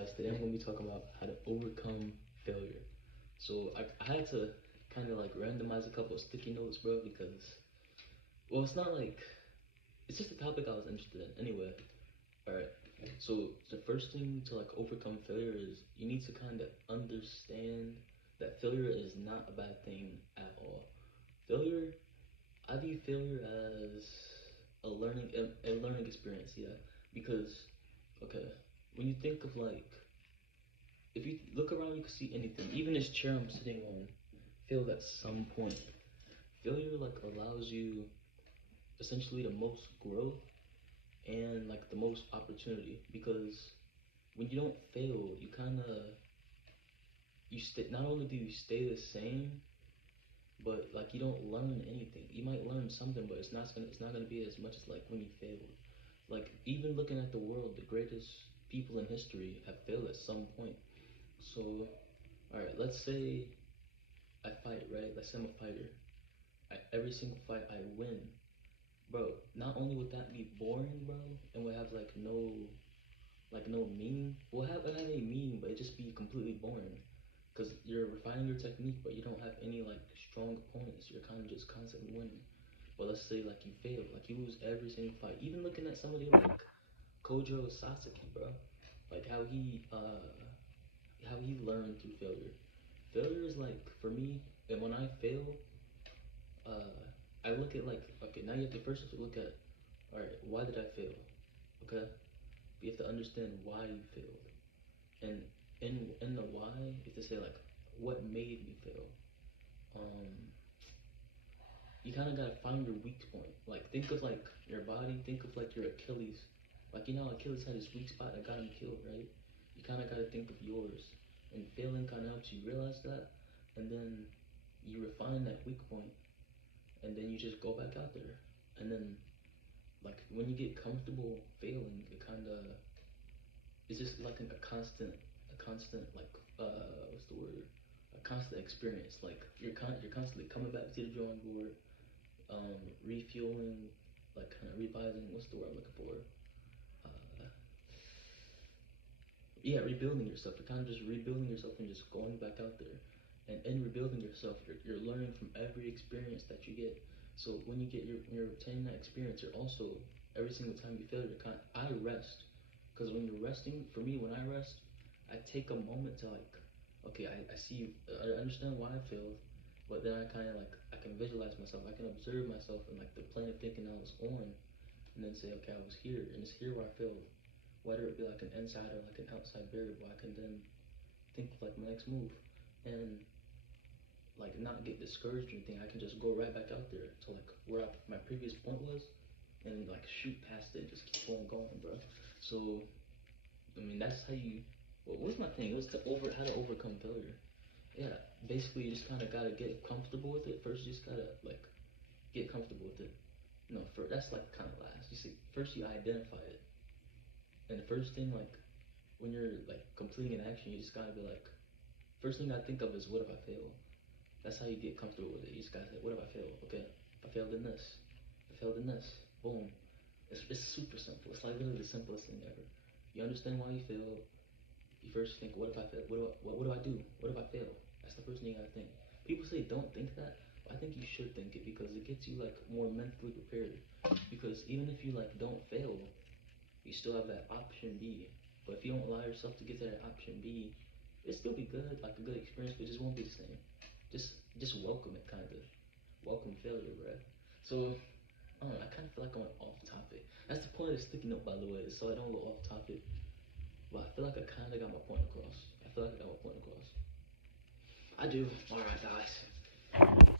guys, today I'm going to be talking about how to overcome failure. So I had to kind of like randomize a couple of sticky notes, bro, because, well, it's not like, it's just a topic I was interested in. Anyway, alright, so the first thing to like overcome failure is you need to kind of understand that failure is not a bad thing at all. Failure, I view failure as a learning experience, yeah, because, okay, when you think of like, if you look around, you can see anything. Even this chair I'm sitting on failed at some point. Failure like allows you essentially the most growth and like the most opportunity because when you don't fail, you kind of you stay. Not only do you stay the same, but like you don't learn anything. You might learn something, but it's not gonna be as much as like when you failed. Like even looking at the world, the greatest people in history have failed at some point. So, all right, let's say I fight, right? Let's say I'm a fighter. Every single fight I win, bro. Not only would that be boring, bro, and would have like no meaning. We'll have a meaning, but it just be completely boring. Cause you're refining your technique, but you don't have any like strong opponents. You're kind of just constantly winning. But let's say like you fail, like you lose every single fight. Even looking at somebody like Kojo Sasaki, bro, like how he learned through failure. Failure is like for me, and when I fail, uh, I look at like, okay, now you have to first have to look at, all right, why did I fail? Okay, you have to understand why you failed, and in the why, you have to say like, what made me fail. Um, you kind of gotta find your weak point. Like think of like your body, think of like your Achilles. Like you know, Achilles had his weak spot that got him killed, right? You kind of gotta think of yours, and failing kind of helps you realize that, and then you refine that weak point, and then you just go back out there, and then like when you get comfortable failing, it kind of it's just like a constant like what's the word? A constant experience. Like you're constantly coming back to the drawing board, refueling, like kind of revising. What's the word I'm looking for? Uh, yeah, rebuilding yourself. You're kind of just rebuilding yourself and just going back out there. And in rebuilding yourself, you're learning from every experience that you get. So when you're obtaining that experience, you're also every single time you fail, I rest, because when you're resting, for me, when I rest, I take a moment to like, okay, I see, I understand why I failed, but then I kind of like I can visualize myself, I can observe myself and like the plane of thinking I was on, and then say, okay, I was here, and it's here where I failed, whether it be like an inside or like an outside variable, I can then think of like my next move and like not get discouraged or anything. I can just go right back out there to like where my previous point was and like shoot past it, just keep on going, bro. So I mean that's how you. What was my thing? It was how to overcome failure. Yeah, basically you just kind of gotta get comfortable with it. First, you just gotta like get comfortable with it. No, that's like kind of last. You see, first you identify it, and the first thing like when you're like completing an action, you just gotta be like, first thing I think of is what if I fail? That's how you get comfortable with it. You just gotta say, what if I fail? Okay, I failed in this. I failed in this. Boom. It's super simple. It's like literally the simplest thing ever. You understand why you failed. You first think, what if I fail? What do I do? What if I fail? That's the first thing you gotta think. People say don't think that, but I think you should think it because it gets you like more mentally prepared. Because even if you like don't fail, you still have that option B. But if you don't allow yourself to get to that option B, it'll still be good, like a good experience, but it just won't be the same. Just welcome it, kind of. Welcome failure, bro. So, I don't know, I kind of feel like I went off topic. That's the point of the sticky note, by the way, so I don't go off topic. But I feel like I kind of got my point across. I feel like I got my point across. I do. Alright, guys.